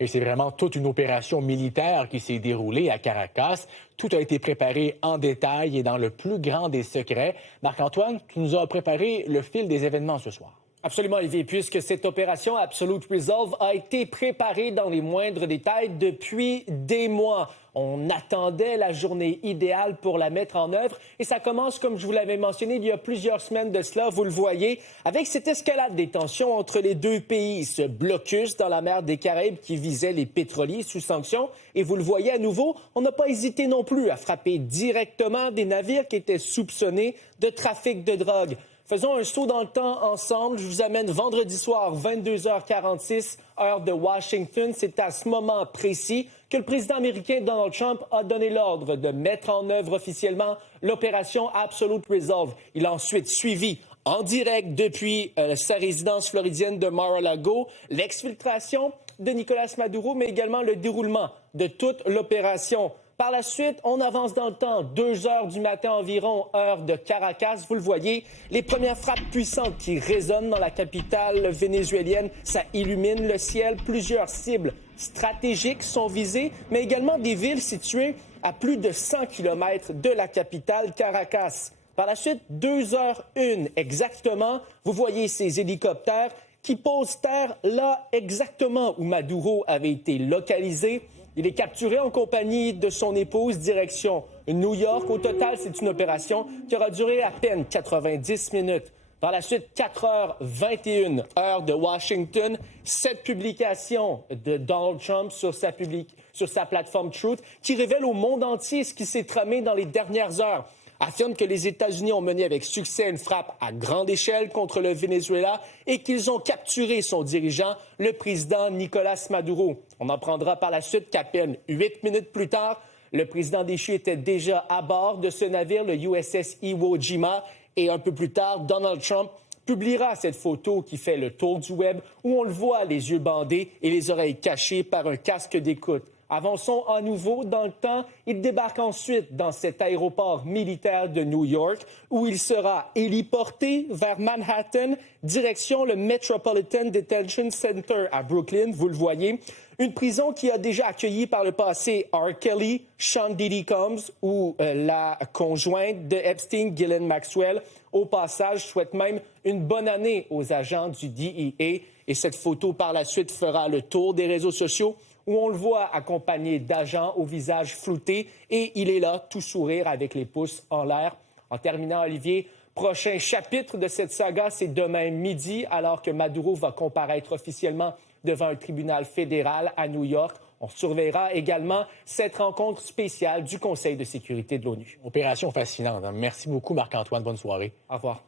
Et c'est vraiment toute une opération militaire qui s'est déroulée à Caracas. Tout a été préparé en détail et dans le plus grand des secrets. Marc-Antoine, tu nous as préparé le fil des événements ce soir. Absolument, Olivier, puisque cette opération Absolute Resolve a été préparée dans les moindres détails depuis des mois. On attendait la journée idéale pour la mettre en œuvre et ça commence, comme je vous l'avais mentionné, il y a plusieurs semaines de cela, vous le voyez, avec cette escalade des tensions entre les deux pays, ce blocus dans la mer des Caraïbes qui visait les pétroliers sous sanction. Et vous le voyez à nouveau, on n'a pas hésité non plus à frapper directement des navires qui étaient soupçonnés de trafic de drogue. Faisons un saut dans le temps ensemble. Je vous amène vendredi soir, 22h46, heure de Washington. C'est à ce moment précis que le président américain Donald Trump a donné l'ordre de mettre en œuvre officiellement l'opération Absolute Resolve. Il a ensuite suivi en direct depuis sa résidence floridienne de Mar-a-Lago l'exfiltration de Nicolas Maduro, mais également le déroulement de toute l'opération. Par la suite, on avance dans le temps, 2 heures du matin environ, heure de Caracas. Vous le voyez, les premières frappes puissantes qui résonnent dans la capitale vénézuélienne, ça illumine le ciel. Plusieurs cibles stratégiques sont visées, mais également des villes situées à plus de 100 km de la capitale, Caracas. Par la suite, 2h01 exactement, vous voyez ces hélicoptères qui posent terre là exactement où Maduro avait été localisé. Il est capturé en compagnie de son épouse, direction New York. Au total, c'est une opération qui aura duré à peine 90 minutes. Par la suite, 4h21, heure de Washington, cette publication de Donald Trump sur sa plateforme Truth qui révèle au monde entier ce qui s'est tramé dans les dernières heures, affirme que les États-Unis ont mené avec succès une frappe à grande échelle contre le Venezuela et qu'ils ont capturé son dirigeant, le président Nicolas Maduro. On apprendra par la suite qu'à peine 8 minutes plus tard, le président déchu était déjà à bord de ce navire, le USS Iwo Jima, et un peu plus tard, Donald Trump publiera cette photo qui fait le tour du web où on le voit les yeux bandés et les oreilles cachées par un casque d'écoute. Avançons à nouveau dans le temps. Il débarque ensuite dans cet aéroport militaire de New York où il sera héliporté vers Manhattan, direction le Metropolitan Detention Center à Brooklyn, vous le voyez. Une prison qui a déjà accueilli par le passé R. Kelly, Sean Diddy Combs ou la conjointe de Epstein, Ghislaine Maxwell. Au passage, je souhaite même une bonne année aux agents du DEA. Et cette photo, par la suite, fera le tour des réseaux sociaux où on le voit accompagné d'agents au visage flouté et il est là, tout sourire avec les pouces en l'air. En terminant, Olivier, prochain chapitre de cette saga, c'est demain midi, alors que Maduro va comparaître officiellement devant un tribunal fédéral à New York. On surveillera également cette rencontre spéciale du Conseil de sécurité de l'ONU. Opération fascinante. Merci beaucoup, Marc-Antoine. Bonne soirée. Au revoir.